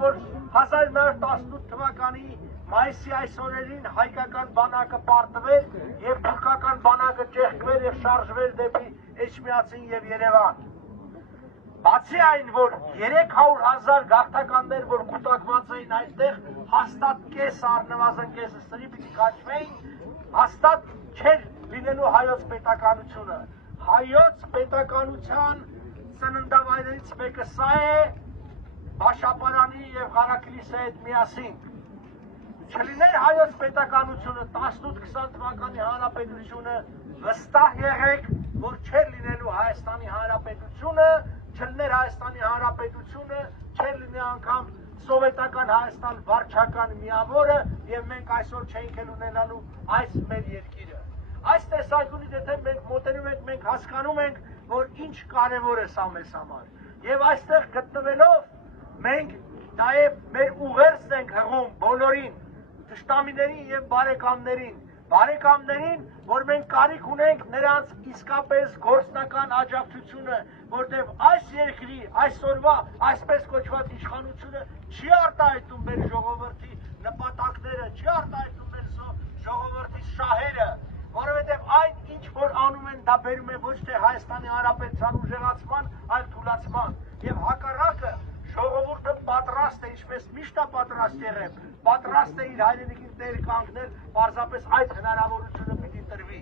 որ 1918 թվականի մայիսի այս օրերին հայկական բանակը պարտվեր եւ թուրքական բանակը ճեղքվեր եւ շարժվեր դեպի Էջմիածին եւ Երևան։ Բացի այն, որ 300,000 գաղթականներ, որ կուտակված էին այստեղ, հաստատ կեսը, առնվազն կեսը սրի պիտի քաշվեին, հաստատ չէր լինելու հայոց պետականությունը։ Հայոց պետականության ծննդավայրերից մեկը սա է, Բաշապարանի եւ Ղարաքլիսի հետ միասին։ Չլիներ հայոց պետականությունը 18-20 թվականի հանրապետությունը, վստահ եղեք, որ չէր լինելու Հայաստանի հանրապետությունը, չլիներ Հայաստանի հանրապետությունը, չէր լինի անգամ սովետական Հայաստան վարչական միավորը եւ մենք այսօր չէինք էլ ունենալու այս մեր երկիրը։ Այս տեսանկյունից եթե մենք մոտենում ենք, մենք հասկանում ենք, որ ինչ կարևոր է սա մեզ համար։ Եվ այստեղ գտնվելով մենք նաև մեր ուղերձն ենք հղում բոլորին, թշնամիներին եւ բարեկամներին, որ մենք կարիք ունենք նրանց իսկապես գործնական աջակցությունը, որտեղ այս երկրի այսօրվա այսպես կոչված իշխանությունը չի արտահայտում մեր ժողովրդի նպատակները, չի արտահայտում մեր ժողովրդի շահերը, որովհետև այն ինչ որ անում են, դա բերում է ոչ թե Հայաստանի Հանրապետության ուժեղացման, այլ թուլացման։ Եվ հակառակը ժողովուրդը պատրաստ է, ինչպես միշտ է պատրաստ եղել, պատրաստ է իր հայրենիքին տեր կանգնել, պարզապես այդ հնարավորությունը պիտի տրվի։